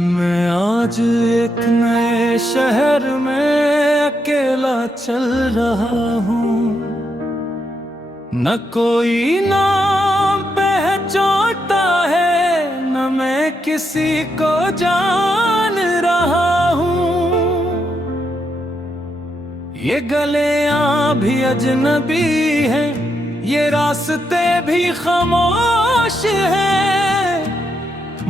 मैं आज एक नए शहर में अकेला चल रहा हूँ। न कोई नाम पहचानता है, न मैं किसी को जान रहा हूँ। ये गलियां भी अजनबी हैं, ये रास्ते भी खामोश हैं,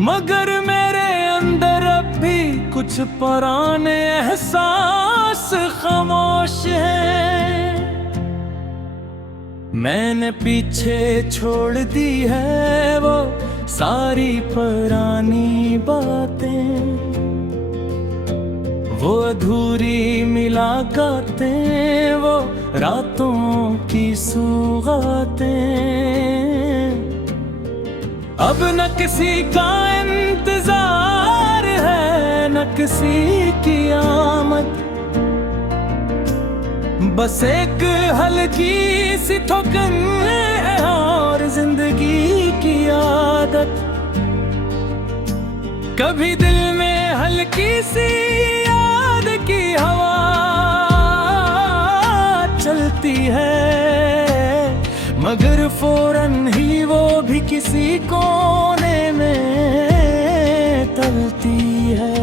मगर मेरे अंदर अब भी कुछ पुराने एहसास खामोश हैं। मैंने पीछे छोड़ दी है वो सारी पुरानी बातें, वो अधूरी मुलाकातें, वो रातों की सुगातें। अब न किसी का इंतजार है, न किसी की आमद, बस एक हल्की सी ठोकर है और जिंदगी की आदत। कभी दिल में हल्की सी याद की हवा चलती है, मगर फौरन ही वो भी किसी कोने में तलती है।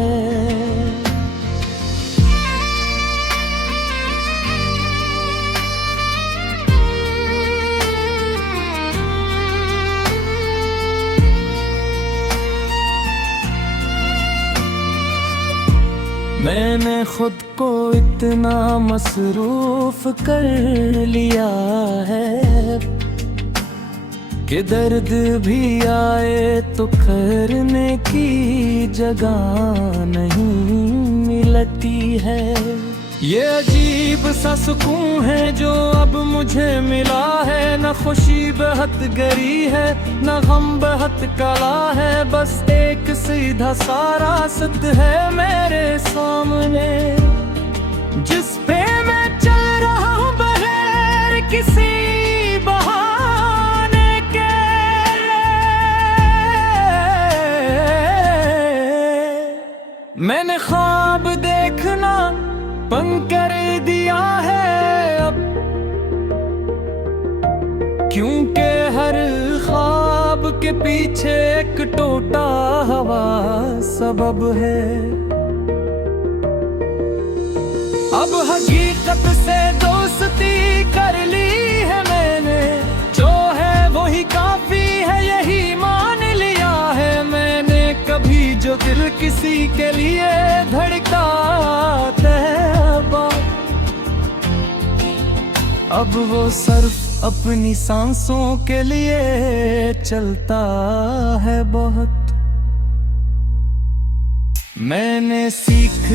मैंने खुद को इतना मसरूफ कर लिया है कि दर्द भी आए तो करने की जगह नहीं मिलती है। ये अजीब सा सुकून है जो अब मुझे मिला है, न खुशी बहुत गरी है, न गम बहुत कला है, बस एक सीधा सा रास्ता है मेरे सामने, जिस पे मैं चल रहा हूँ बगैर किसी बहाने के। मैंने ख्वाब देखना बंद कर दिया है अब, क्योंकि हर ख्वाब के पीछे एक टूटा हुआ सबब है। अब हकीकत से दोस्ती कर ली है मैंने, जो है वही काफी है यही मान लिया है मैंने। कभी जो दिल किसी के लिए धड़का अब वो सिर्फ अपनी सांसों के लिए चलता है बहुत। मैंने सीख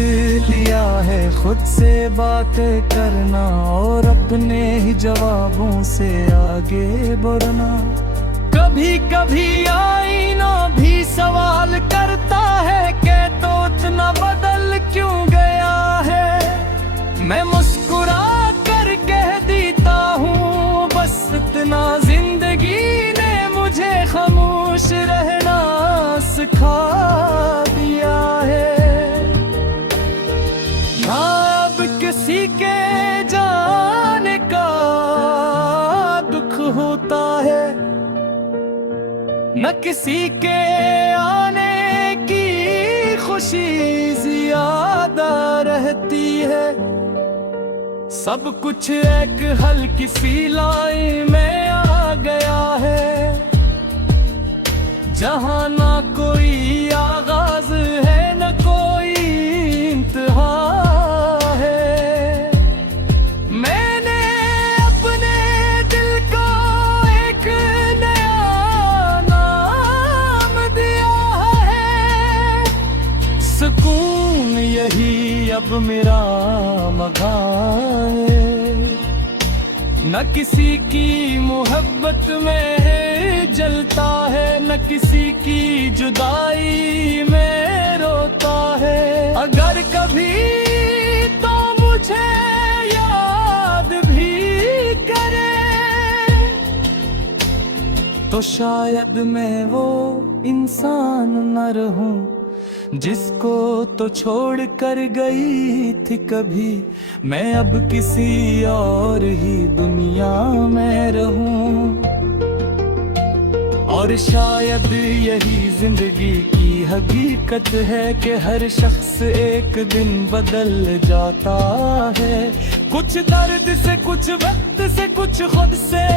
लिया है खुद से बातें करना और अपने ही जवाबों से आगे बढ़ना। कभी कभी आईना भी सवाल करता है कि तो इतना बदल क्यों गया है। मैं मुस्कुरा कर कह देता हूँ बस इतना, जिंदगी ने मुझे खामोश रहना सिखा दिया है। ना अब किसी के जाने का दुख होता है, न किसी के आने की खुशी ज्यादा रहती है। सब कुछ एक हल्की सी लाइन में आ गया है, जहाँ ना कोई आगाज है न कोई इंतहा है। मैंने अपने दिल को एक नया नाम दिया है, सुकून यही अब मेरा मकान है। न किसी की मोहब्बत में जलता है, न किसी की जुदाई में रोता है। अगर कभी तो मुझे याद भी करे तो शायद मैं वो इंसान न रहूं जिसको तो छोड़ कर गई थी कभी, मैं अब किसी और ही दुनिया में रहूं। और शायद यही जिंदगी की हकीकत है कि हर शख्स एक दिन बदल जाता है, कुछ दर्द से, कुछ वक्त से, कुछ खुद से,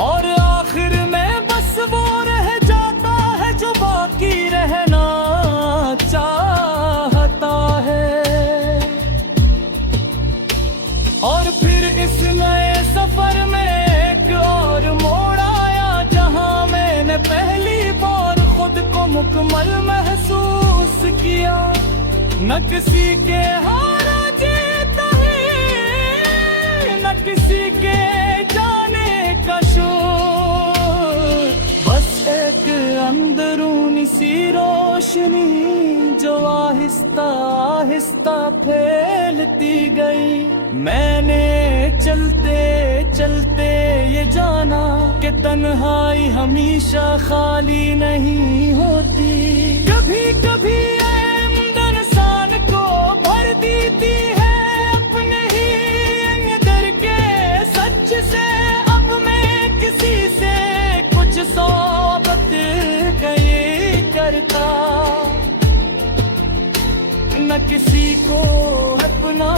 और आखिर में बस वो रह जाता है जो बाकी रहना चाहता है। और फिर इस नए सफर में एक और मोड़ आया, जहां मैंने पहली बार खुद को मुकम्मल महसूस किया। न किसी के हारा जीता ही, न किसी के जाने का शोर, बस एक अंदरूनी सी रोशनी जो आहिस्ता आहिस्ता फैलती गई। मैंने चलते चलते ये जाना कि तन्हाई हमेशा खाली नहीं होती। कभी कभी इंसान को भर देती है अपने ही अंदर के सच से। अब मैं किसी से कुछ सोबत नहीं करता, न किसी को अपना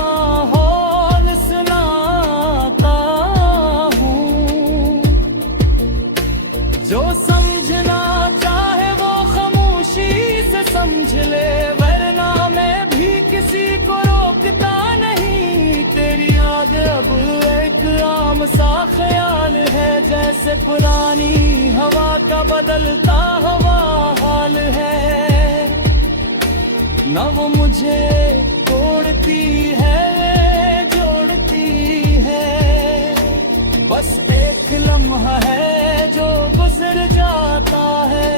हाल सुनाता हूँ। जो समझना चाहे वो खामोशी से समझ ले, वरना मैं भी किसी को रोकता नहीं। तेरी याद अब एक आम सा ख्याल है, जैसे पुरानी हवा का बदलता हुआ हाल है। न वो मुझे तोड़ती है जोड़ती है, बस एक लम्हा है जो गुजर जाता है।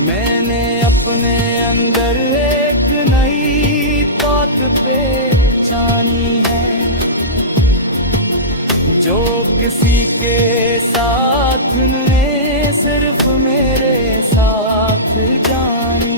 मैंने अपने अंदर एक नई तौत पहचानी है, जो किसी के साथ ने सिर्फ मेरे साथ जानी